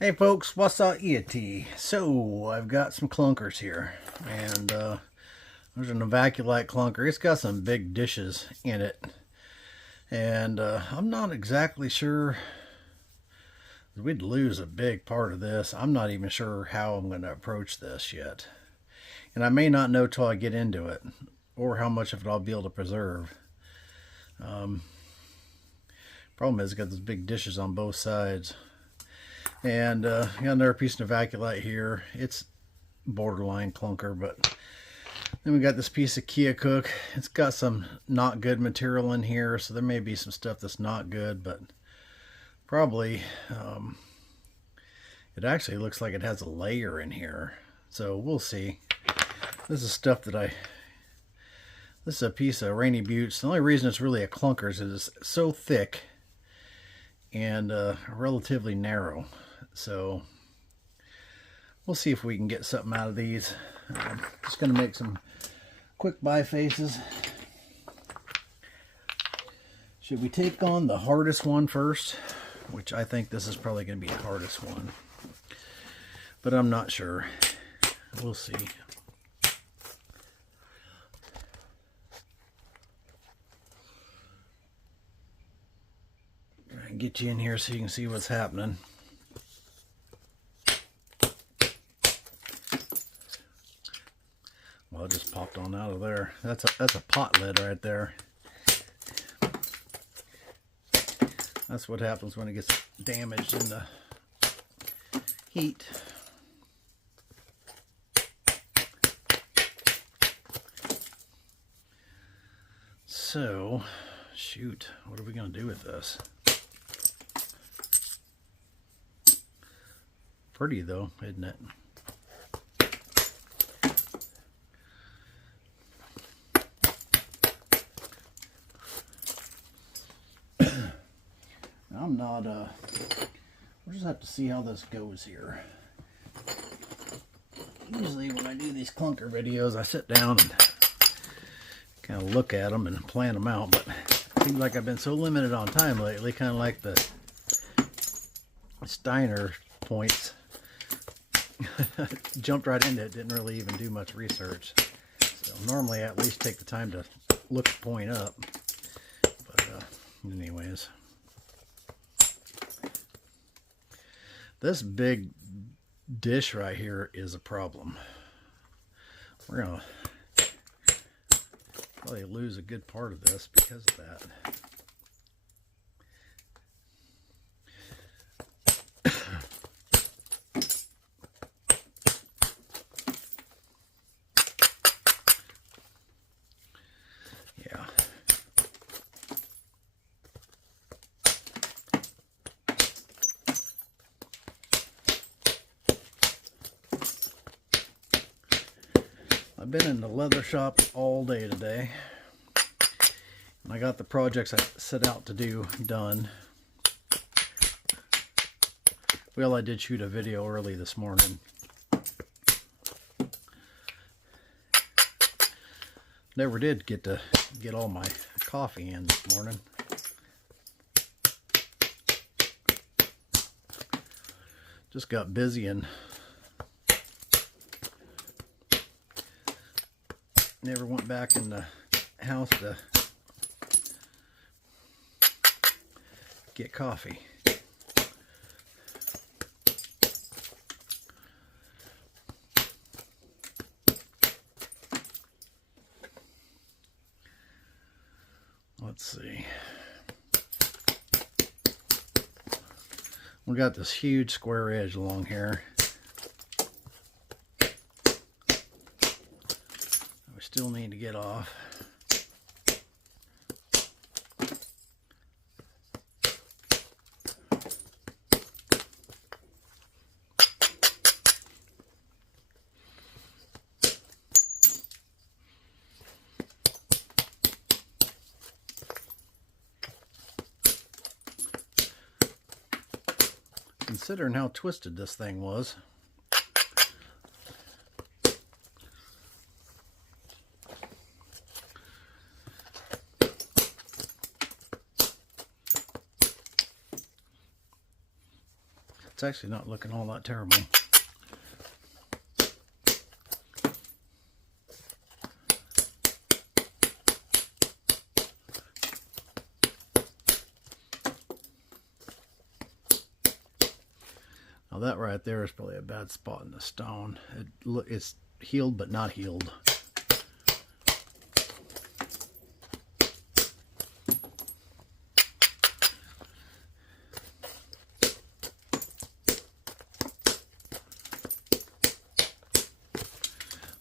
Hey folks, what's up, iyatee? So I've got some clunkers here, and there's an Novaculite clunker. It's got some big dishes in it, and I'm not exactly sure. We'd lose a big part of this. I'm not even sure how I'm going to approach this yet, and I may not know till I get into it, or how much of it I'll be able to preserve. Problem is, I got those big dishes on both sides. And got another piece of Novaculite here. It's borderline clunker, but then we got this piece of Keokuk. It's got some not good material in here, so there may be some stuff that's not good, but probably it actually looks like it has a layer in here, so we'll see. This is stuff that this is a piece of Rainy Buttes. The only reason it's really a clunker is it's so thick and relatively narrow. So we'll see if we can get something out of these. I'm just going to make some quick bifaces. Should we take on the hardest one first? Which I think this is probably going to be the hardest one. But I'm not sure. We'll see. Get you in here so you can see what's happening. Well, it just popped on out of there. That's a pot lid right there. That's what happens when it gets damaged in the heat. So, shoot, what are we going to do with this? Pretty though, isn't it? I'm not, we'll just have to see how this goes here. Usually when I do these clunker videos, I sit down and kind of look at them and plan them out, but it seems like I've been so limited on time lately, kind of like the Steiner points. Jumped right into it, didn't really even do much research. So normally I at least take the time to look the point up. But anyways. This big dish right here is a problem. We're going to probably lose a good part of this because of that. I've been in the leather shop all day today, and I got the projects I set out to do done. Well, I did shoot a video early this morning. Never did get to get all my coffee in this morning. Just got busy and never went back in the house to get coffee. Let's see. We got this huge square edge along here. Still need to get off. Considering how twisted this thing was. It's actually not looking all that terrible. Now that right there is probably a bad spot in the stone. It's healed but not healed.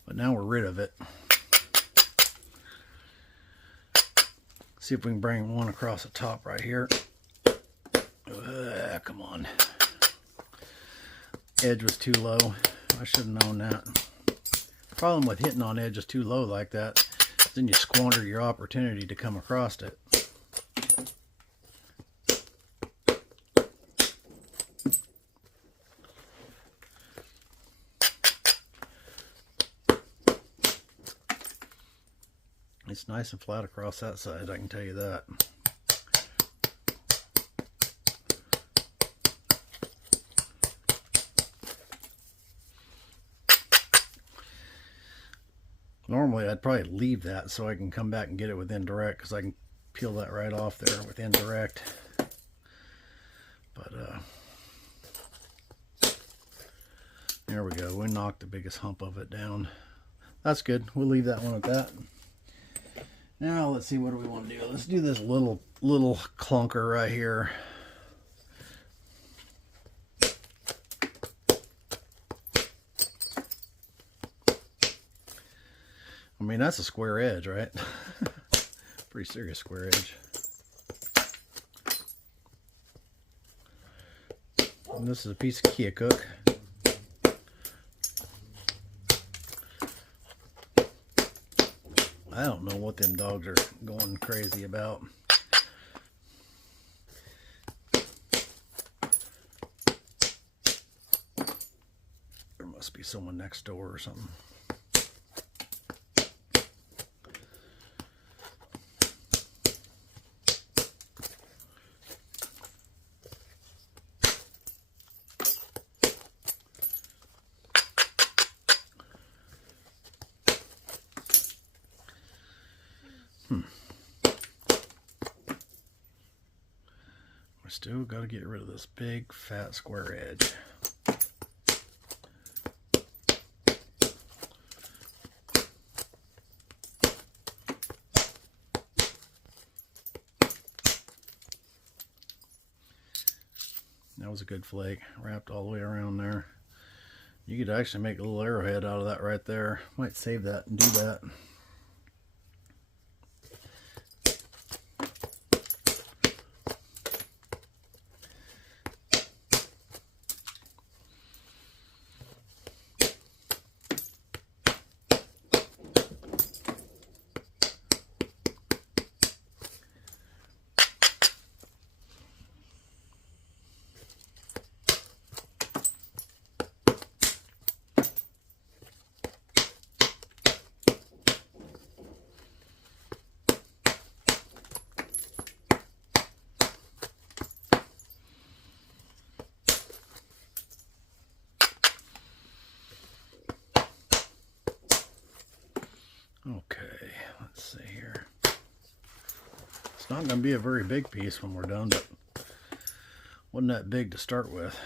But now we're rid of it. See if we can bring one across the top right here. Come on. Edge was too low. I should have known that. Problem with hitting on edges too low like that, then you squander your opportunity to come across it. It's nice and flat across that side, I can tell you that. Normally I'd probably leave that so I can come back and get it with indirect, because I can peel that right off there with indirect. But there we go. We knocked the biggest hump of it down. That's good. We'll leave that one at that. Now let's see, what do we want to do? Let's do this little clunker right here. I mean, that's a square edge, right? Pretty serious square edge. And this is a piece of Keokuk. I don't know what them dogs are going crazy about. There must be someone next door or something. We still got to get rid of this big fat square edge. That was a good flake, wrapped all the way around there. You could actually make a little arrowhead out of that right there. Might save that and do that. Okay, let's see here. It's not going to be a very big piece when we're done, but wasn't that big to start with.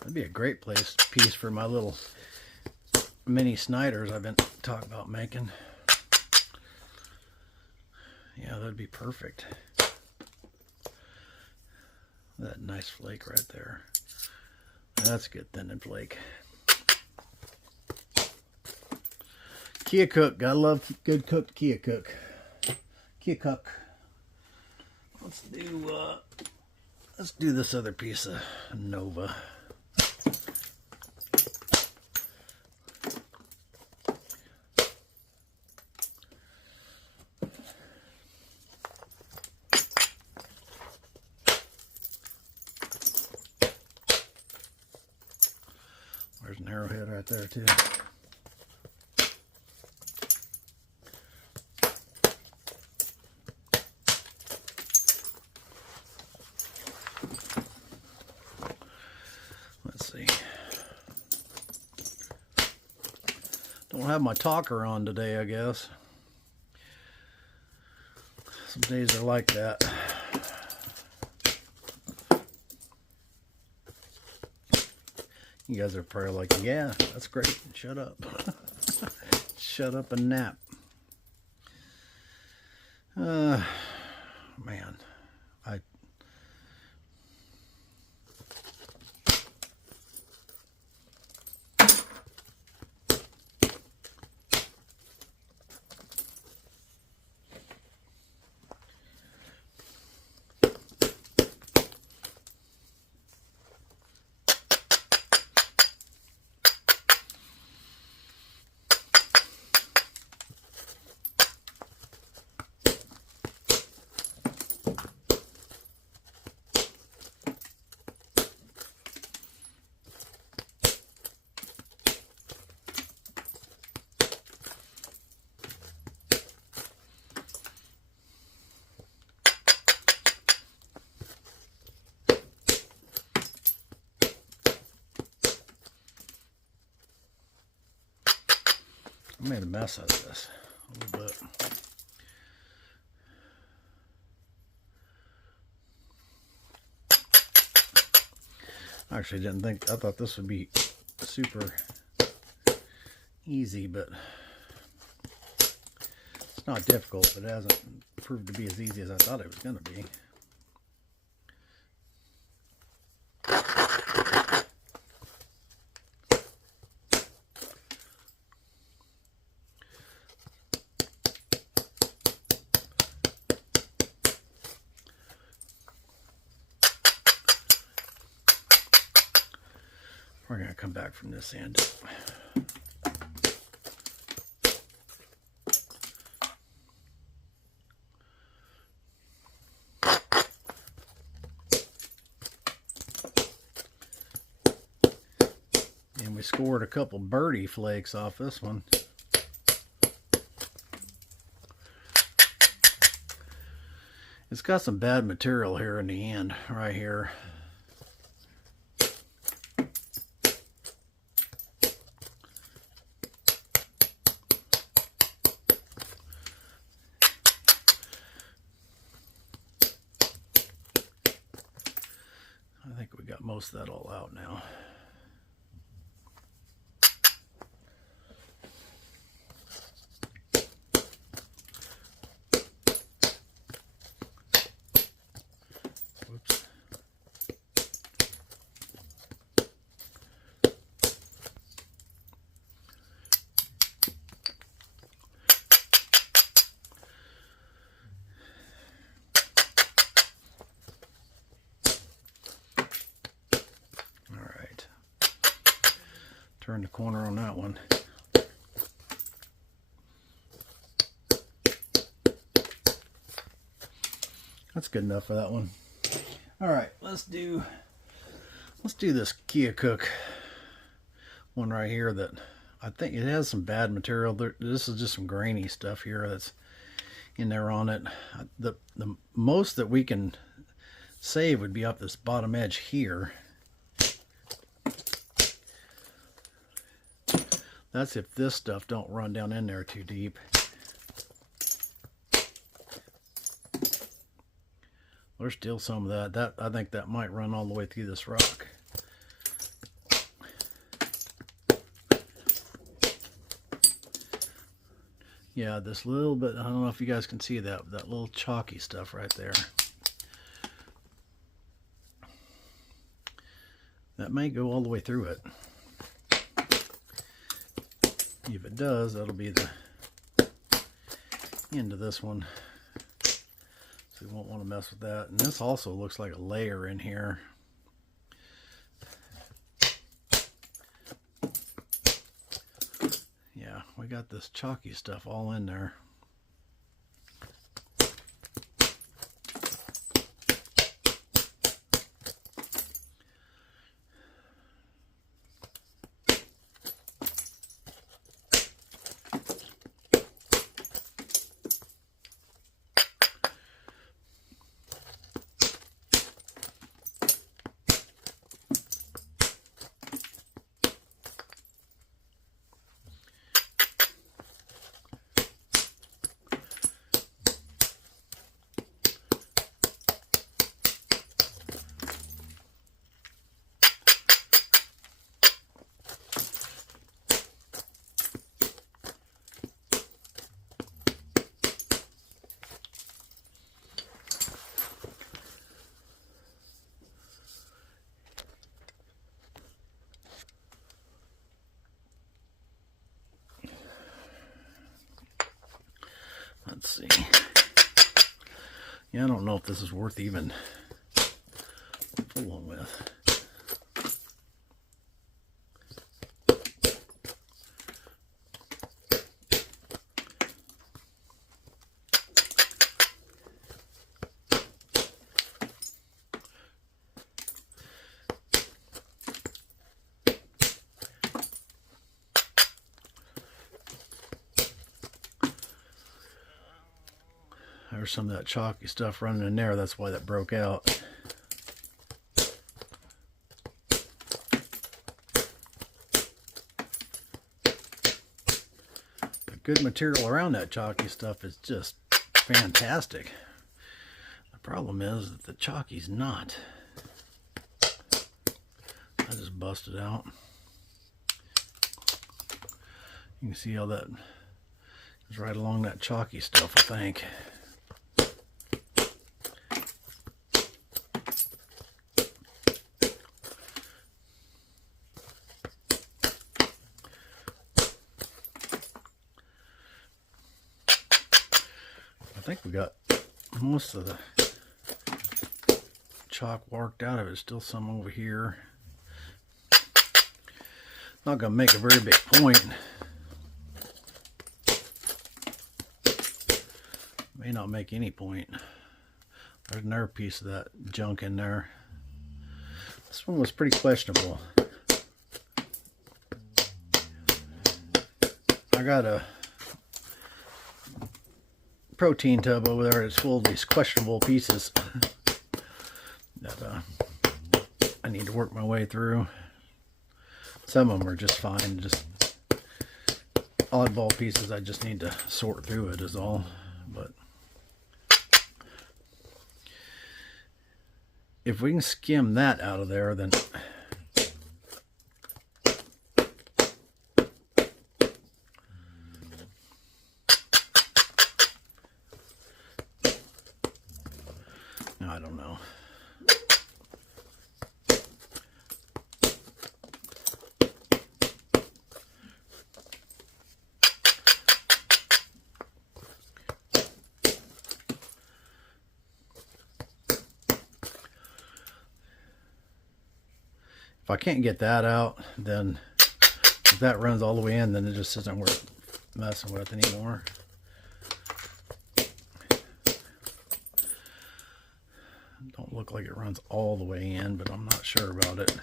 That'd be a great piece for my little mini Snyders I've been talking about making. Yeah, that'd be perfect. That nice flake right there. That's good thinning flake. Keokuk, gotta love good cooked Keokuk. Keokuk. Let's do this other piece of Nova. arrowhead right there too. Let's see. Don't have my talker on today, I guess. Some days are like that. You guys are probably like, yeah, that's great. Shut up. Shut up and nap. Man, I made a mess out of this a little bit. I actually didn't think, I thought this would be super easy, but it's not difficult, but it hasn't proved to be as easy as I thought it was going to be. We're going to come back from this end. And we scored a couple birdie flakes off this one. It's got some bad material here in the end, right here. I think we got most of that all out now. Whoops. Turn the corner on that one. That's good enough for that one. All right, let's do this Keokuk one right here that I think it has some bad material. This is just some grainy stuff here that's in there on it. The most that we can save would be up this bottom edge here. That's if this stuff don't run down in there too deep. There's still some of that. I think that might run all the way through this rock. Yeah, this little bit, I don't know if you guys can see that little chalky stuff right there. That may go all the way through it. If it does, that'll be the end of this one. So we won't want to mess with that. And this also looks like a layer in here. Yeah, we got this chalky stuff all in there. Let's see. Yeah, I don't know if this is worth even fooling with. There's some of that chalky stuff running in there. That's why that broke out. The good material around that chalky stuff is just fantastic. The problem is that the chalky's not. I just busted out. You can see how that is right along that chalky stuff, I think. I think we got most of the chalk worked out of it. Still some over here. Not going to make a very big point. May not make any point. There's another piece of that junk in there. This one was pretty questionable. I got a protein tub over there that's full of these questionable pieces that I need to work my way through. Some of them are just fine, just oddball pieces. I just need to sort through it is all. But if we can skim that out of there, then I don't know. If I can't get that out, then if that runs all the way in, then it just isn't worth messing with anymore. Don't look like it runs all the way in, but I'm not sure about it.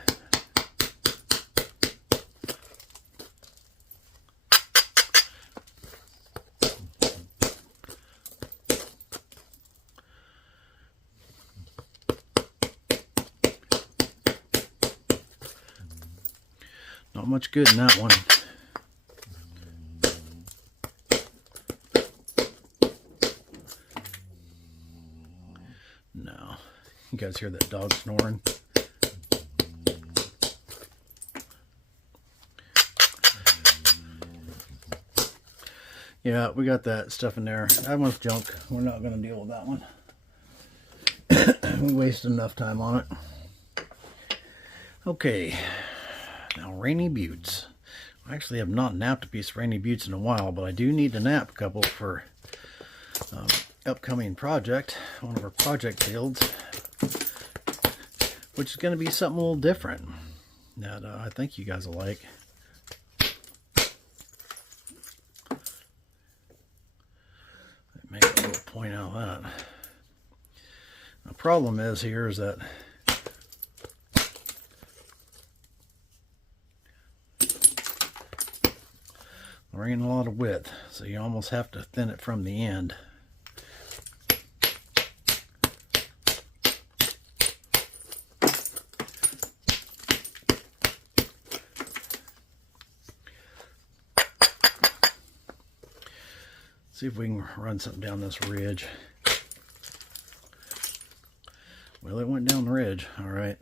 Not much good in that one. No. You guys hear that dog snoring? Yeah, we got that stuff in there. That one's junk. We're not going to deal with that one. We wasted enough time on it. Okay. Now, Rainy Buttes. I actually have not napped a piece of Rainy Buttes in a while, but I do need to nap a couple for upcoming project, one of our project fields, which is going to be something a little different that I think you guys will like. Make a little point out of that. The problem is here is that there ain't a lot of width, so you almost have to thin it from the end. See if we can run something down this ridge. Well, it went down the ridge, all right.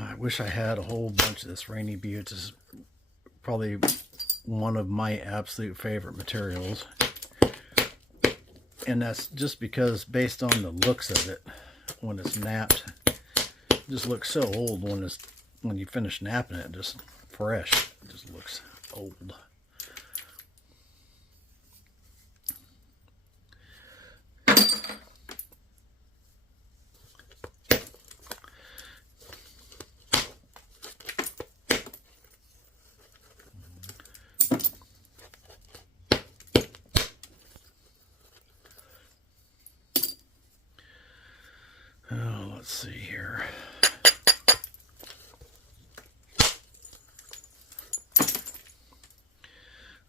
I wish I had a whole bunch of this Rainy Buttes. This is probably one of my absolute favorite materials. And that's just because based on the looks of it, when it's napped, it just looks so old when you finish napping it, just fresh. It just looks old. Oh, let's see here.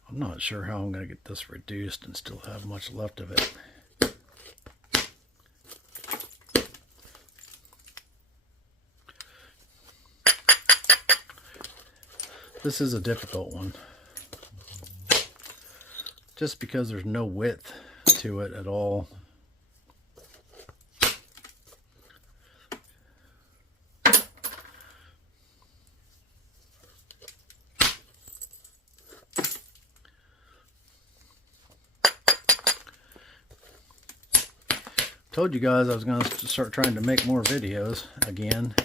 I'm not sure how I'm going to get this reduced and still have much left of it. This is a difficult one, just because there's no width to it at all. Told you guys I was going to start trying to make more videos again.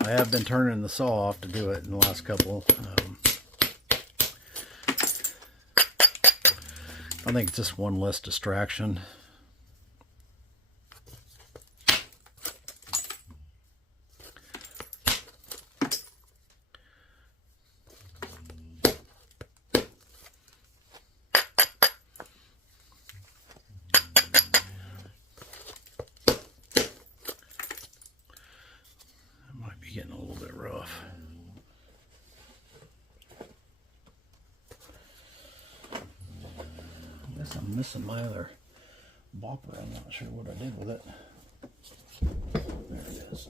I have been turning the saw off to do it in the last couple. I think it's just one less distraction. Getting a little bit rough. I guess I'm missing my other bopper. I'm not sure what I did with it. There it is.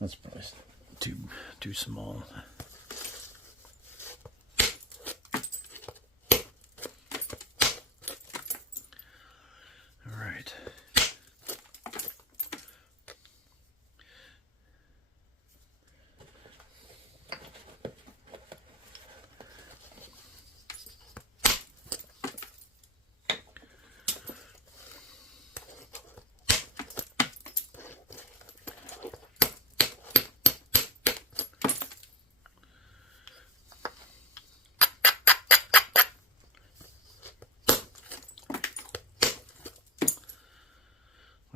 That's probably too small. All right.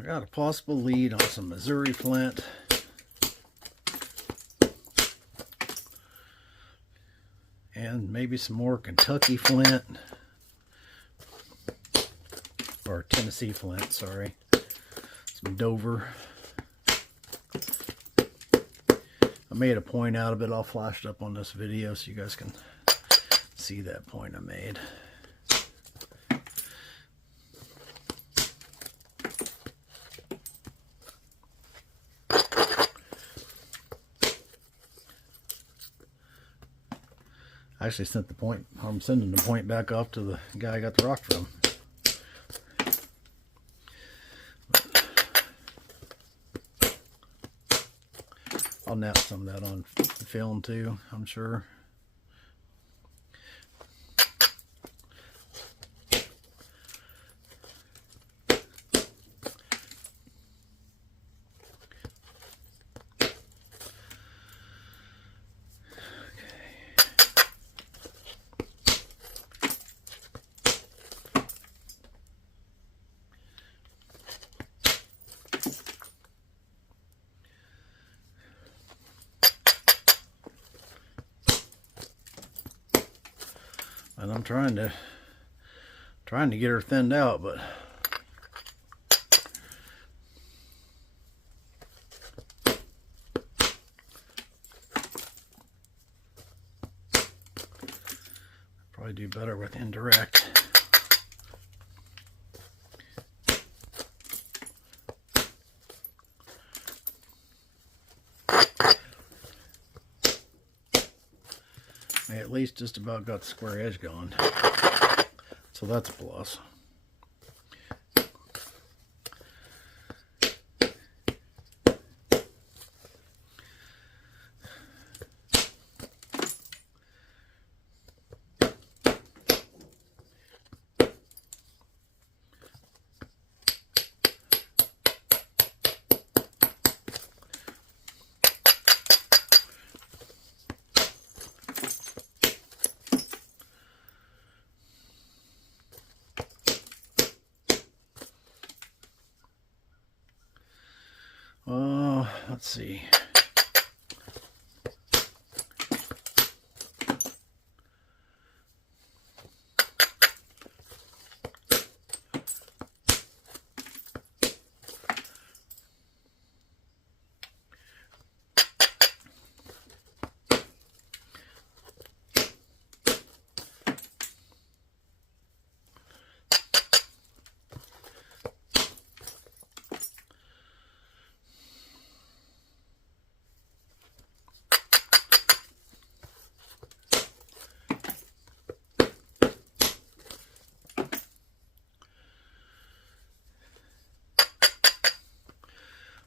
I got a possible lead on some Missouri flint. And maybe some more Kentucky flint. Or Tennessee flint, sorry. Some Dover. I made a point out of it. I'll flash it up on this video so you guys can see that point I made. I actually sent the point, I'm sending the point back off to the guy I got the rock from. I'll nap some of that on film too, I'm sure. And I'm trying to get her thinned out, but probably do better with indirect. I at least just about got the square edge going, so that's a plus. see.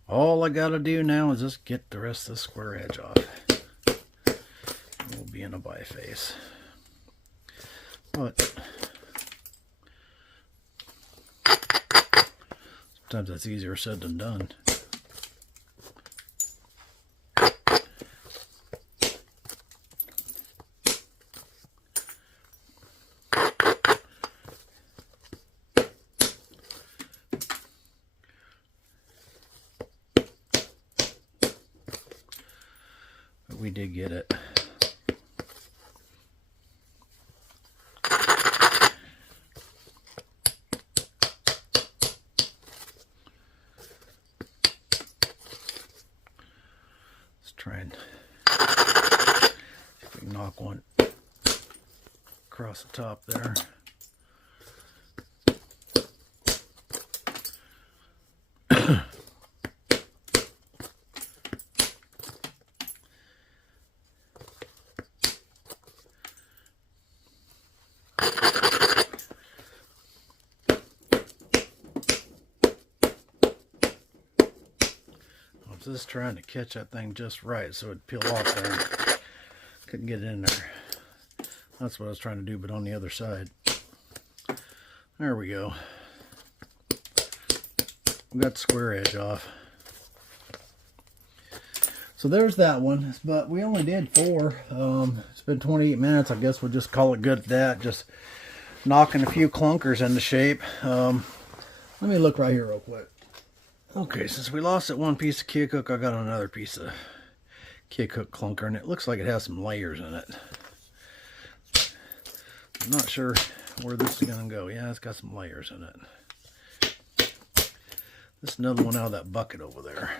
All I gotta do now is just get the rest of the square edge off. We'll be in a biface. But sometimes that's easier said than done. We did get it. Let's try and see if we can knock one across the top there. Just trying to catch that thing just right so it'd peel off there. Couldn't get it in there. That's what I was trying to do, but on the other side. There we go. We got the square edge off. So there's that one, but we only did 4. It's been 28 minutes. I guess we'll just call it good at that. Just knocking a few clunkers into shape. Let me look right here real quick. Okay, since we lost that one piece of Keokuk, I got another piece of Keokuk clunker, and it looks like it has some layers in it. I'm not sure where this is going to go. Yeah, it's got some layers in it. This is another one out of that bucket over there.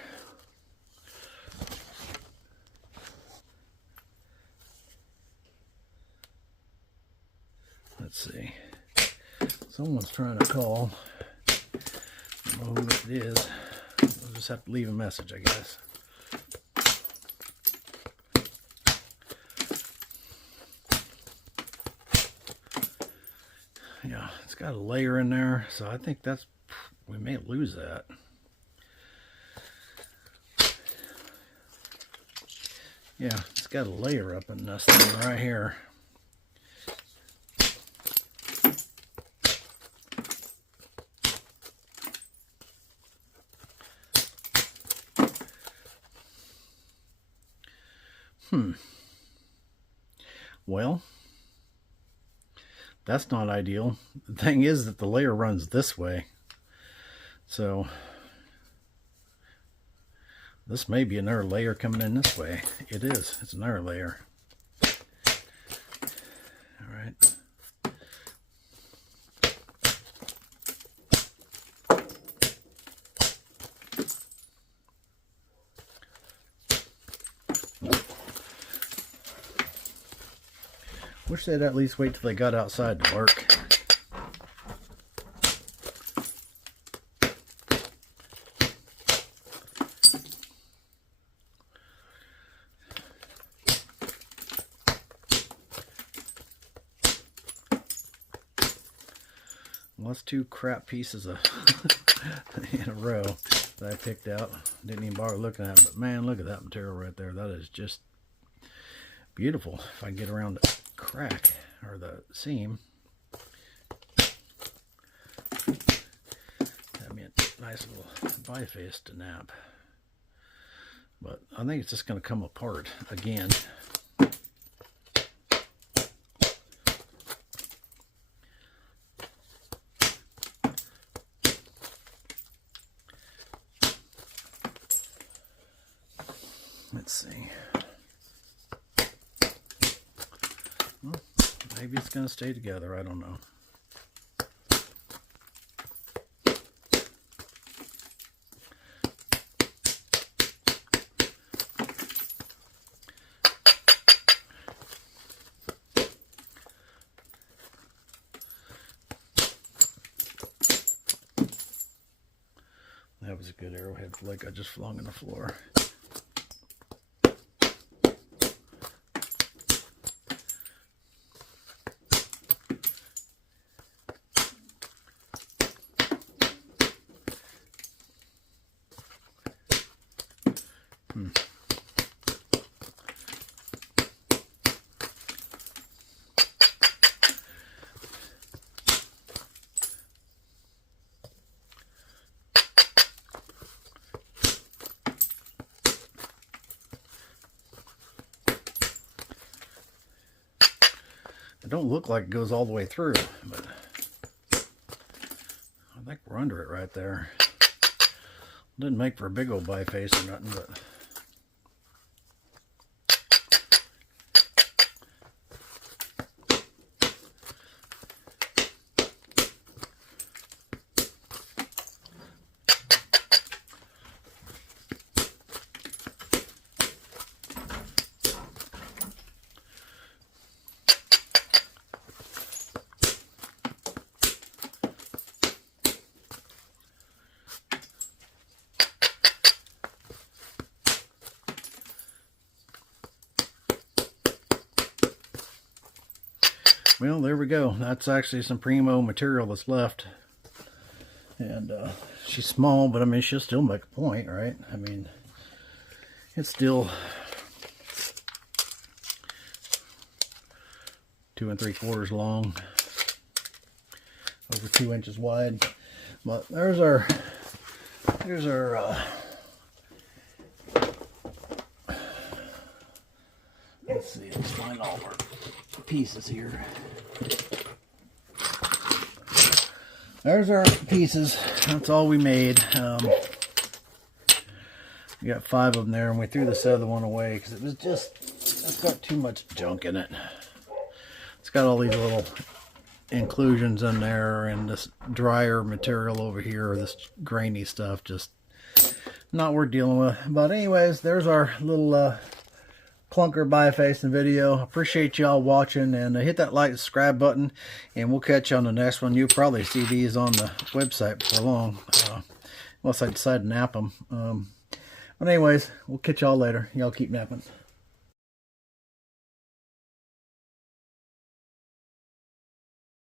Let's see. Someone's trying to call. I don't know who it is. We'll just have to leave a message, I guess. Yeah, it's got a layer in there, so I think that's, we may lose that. Yeah, it's got a layer up in this thing right here. Well, that's not ideal. The thing is that the layer runs this way. So this may be another layer coming in this way. It is. It's another layer. All right. Wish they'd at least wait till they got outside to work. Well, that's 2 crap pieces of in a row that I picked out. Didn't even bother looking at it, but man, look at that material right there. That is just beautiful. If I can get around the crack or the seam, that'd be a nice little biface Dunap. But I think it's just going to come apart again. see. Well, maybe it's going to stay together. I don't know. That was a good arrowhead flick I just flung on the floor. It don't look like it goes all the way through, but I think we're under it right there. Didn't make for a big old biface or nothing, but well, there we go. That's actually some primo material that's left. And she's small, but I mean, she'll still make a point, right? I mean, it's still 2 3/4 long, over 2 inches wide. But there's our let's see, let's find all our pieces here. There's our pieces. That's all we made. We got 5 of them there, and we threw this other one away because it was just, it's got too much junk in it. It's got all these little inclusions in there, and this drier material over here, this grainy stuff, just not worth dealing with. But anyways, there's our little clunker bifacing video. Appreciate y'all watching, and hit that like and subscribe button, and we'll catch you on the next one. You'll probably see these on the website before long, unless I decide to nap them. But anyways, we'll catch y'all later. Y'all keep napping.